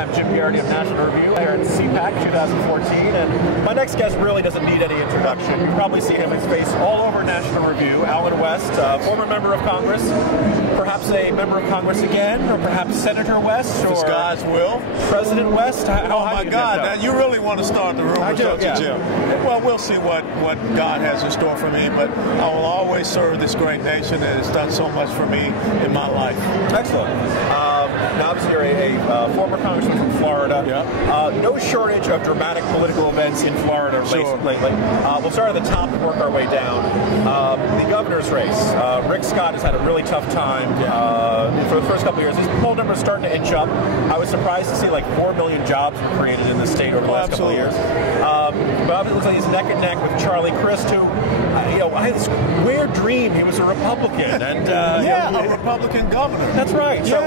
I'm Jim Geraghty of National Review here at CPAC 2014, and my next guest really doesn't need any introduction. You probably see him, his face all over National Review. Alan West, former member of Congress, perhaps a member of Congress again, or perhaps Senator West, or God's will. President West. Oh my God! Now you really want to start the rumors, don't you, Jim? Well, we'll see what God has in store for me, but I will always serve this great nation that has done so much for me in my life. Excellent. Now, obviously, you're a former congressman from Florida. Yeah. No shortage of dramatic political events in Florida lately. We'll start at the top and work our way down. The governor's race. Rick Scott has had a really tough time for the first couple of years. His poll numbers are starting to inch up. I was surprised to see like 4 million jobs were created in the state over the last couple of years. But obviously, it looks like he's neck and neck with Charlie Crist, who, I had this weird dream he was a Republican. And a Republican governor. That's right. So,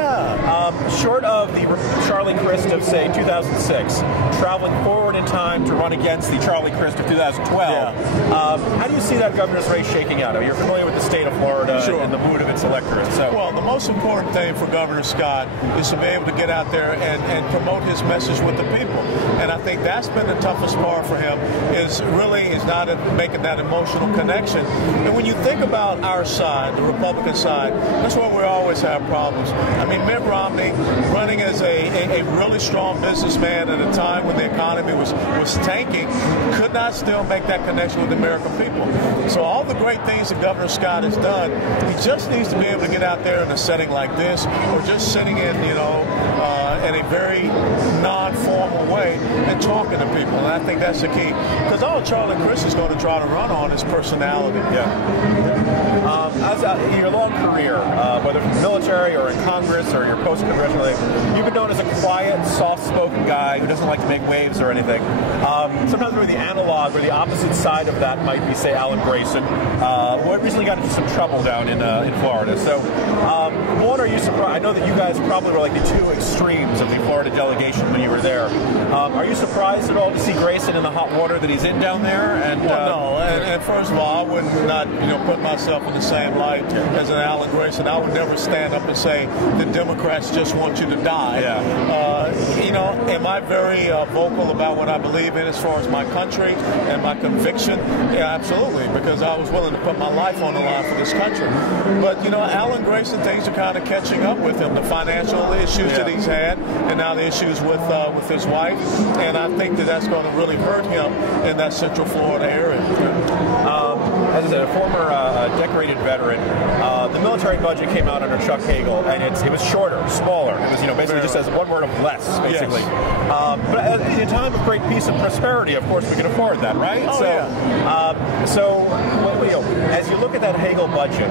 short of the Charlie Crist of, say, 2006, traveling forward in time to run against the Charlie Crist of 2012, how do you see that governor's race shaking out? I mean, you're familiar with the state of Florida and the mood of its electorate. So. Well, the most important thing for Governor Scott is to be able to get out there and promote his message with the people. And I think that's been the toughest part for him, is not making that emotional connection. And when you think about our side, the Republican side, that's where we always have problems. I mean, Mitt Romney, running as a really strong businessman at a time when the economy was tanking, could not still make that connection with the American people. So all the great things that Governor Scott has done, he just needs to be able to get out there in a setting like this, or just sitting in, in a very non-formal way and talking to people. And I think that's the key. Because all Charlie Crist is going to try to run on is personality. As your long career, whether from the military or in Congress or your post-congressional, you've been known as a quiet, soft-spoken guy who doesn't like to make waves or anything. Sometimes we're the analog, or the opposite side of that might be, say, Alan Grayson, who recently got into some trouble down in Florida. So, one, are you surprised? I know that you guys probably were like the two extremes of the Florida delegation when you were there. Are you surprised at all to see Grayson in the hot water that he's in down there? And no. And first of all, I would not, put myself in the same light as an Alan Grayson. I would never stand up and say the Democrats just want you to die. Am I very vocal about what I believe in as far as my country and my conviction? Yeah, absolutely, because I was willing to put my life on the line for this country. But, Alan Grayson, things are kind of catching up with him. The financial issues that he's had, and now the issues with his wife. And I think that's going to really hurt him in that Central Florida area. As a former decorated veteran, the military budget came out under Chuck Hagel, and it was shorter, smaller. It was, basically just as one word of less, basically. Yes. But in a time of great peace and prosperity, of course, we can afford that, right? As you look at that Hagel budget,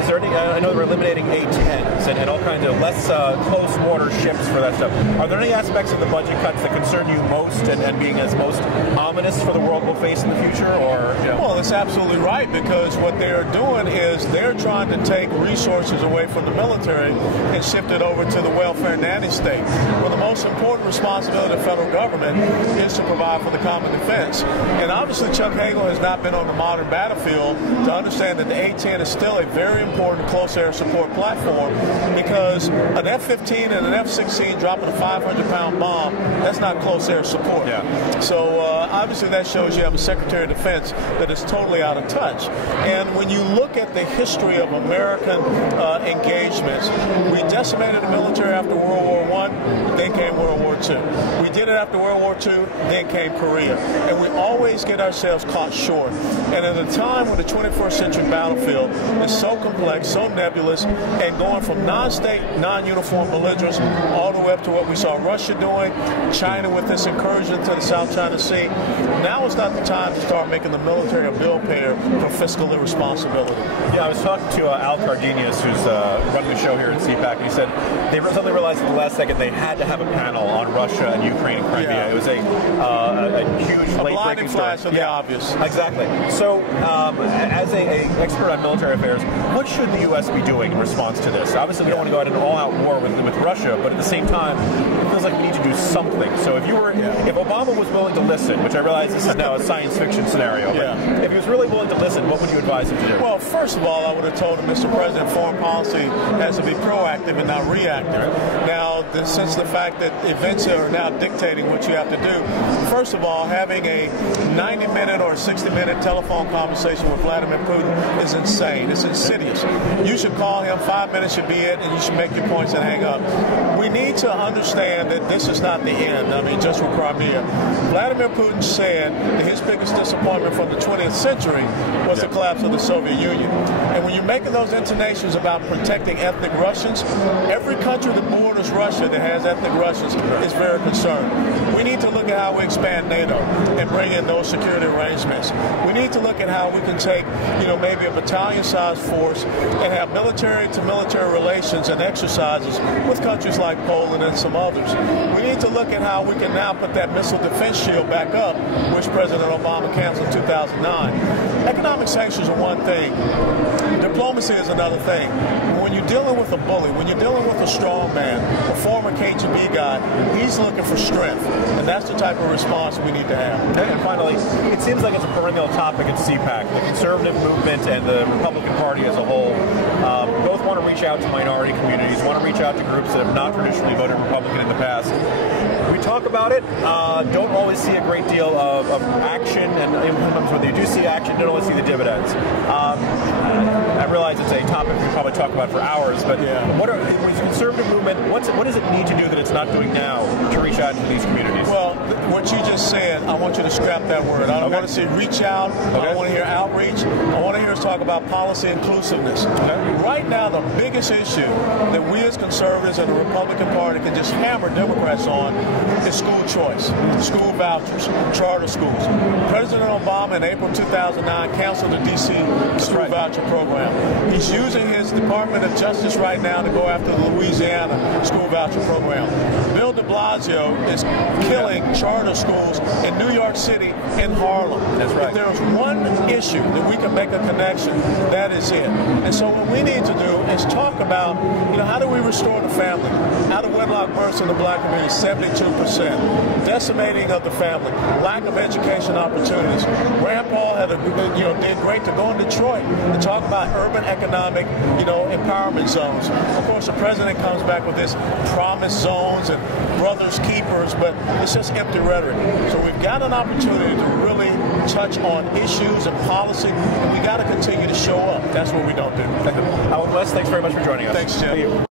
is there any? I know we're eliminating A-10s and all kinds of less close water ships for that stuff. Are there any aspects of the budget cuts that concern you most, and being as most ominous for the world we'll face in the future? Or well, it's absolutely right, because what they're doing is they're trying to take resources away from the military and shift it over to the welfare nanny state. Well, the most important responsibility of the federal government is to provide for the common defense. And obviously, Chuck Hagel has not been on the modern battlefield to understand that the A-10 is still a very important close air support platform, because an F-15 and an F-16 dropping a 500-pound bomb, that's not close air support. So obviously that shows you have a Secretary of Defense that is totally out of touch. And when you look at the history of American engagements, we decimated the military after World War I, then came World War II. We did it after World War II, then came Korea. And we always get ourselves caught short. And at a time when the 21st century battlefield is so complex, so nebulous, and going from non-state, non-uniform belligerents all the way up to what we saw Russia doing, China with this incursion to the South China Sea, now is not the time to start making the military a bill payer for fiscal irresponsibility. I was talking to Al Cardenas, who's running the show here at CPAC, and he said they suddenly realized at the last second they had to have a panel on Russia and Ukraine and Crimea. It was a huge late-breaking story. Flash of the obvious. Exactly. So, as an expert on military affairs, what should the U.S. be doing in response to this? Obviously, we don't want to go out in an all-out war with Russia, but at the same time, it feels like we need to do something. So if Obama was willing to listen, which I realize this is now a science fiction scenario, but if he was really willing to listen, what would you advise him to do? Well, first of all, I would have told him, Mr. President, foreign policy has to be proactive and not reactive. Now, since the fact that events are now dictating what you have to do, first of all, having a 90-minute or 60-minute telephone conversation with Vladimir Putin is insane. It's insidious. You should call him, 5 minutes should be it, and you should make your points and hang up. We need to understand that this is not the end. I mean, just with Crimea. Vladimir Putin said that his biggest disappointment from the 20th century was the collapse of the Soviet Union. And when you're making those intonations about protecting ethnic Russians, every country that borders Russia that has ethnic Russians is very concerned. We need to look at how we expand NATO and bring in those security arrangements. We need to look at how we can take, maybe a battalion-sized force and have military-to-military relations and exercises with countries like Poland and some others. We need to look at how we can now put that missile defense shield back up, which President Obama canceled in 2009. Economic sanctions are one thing. Diplomacy is another thing. When you're dealing with a bully, when you're dealing with a strong man, a former KGB guy, he's looking for strength. And that's the type of response we need to have. And finally, it seems like it's a perennial topic at CPAC. The conservative movement and the Republican Party as a whole both want to reach out to minority communities, want to reach out to groups that have not traditionally voted Republican in the past. We talk about it, don't always see a great deal of action, and sometimes when you do see action, don't always see the dividends. I realize it's a topic we probably talk about for hours, but with the conservative movement, what does it need to do that it's not doing now to reach out to these communities? Well, what you just said, I want you to scrap that word. I don't want to say reach out. I don't want to hear outreach. I want to hear us talk about policy inclusiveness. Right now, the biggest issue that we as conservatives and the Republican Party can just hammer Democrats on is school choice, school vouchers, charter schools. President Obama in April 2009 canceled the D.C. school voucher program. He's using his Department of Justice right now to go after the Louisiana school voucher program. Bill de Blasio is killing charter schools in New York City and Harlem. That's right. If there's one issue that we can make a connection, that is it. And so what we need to do is talk about, how do we restore the family? Out of wedlock births in the black community, 72%. Decimating of the family, lack of education opportunities. Rand Paul did great to go in Detroit and talk about urban economic, empowerment zones. Of course, the president comes back with this promise zones and brothers keepers, but it's just empty rhetoric. So we've got an opportunity to really touch on issues and policy, and we got to continue to show up. That's what we don't do. Wes, thanks very much for joining us. Thanks, Jim.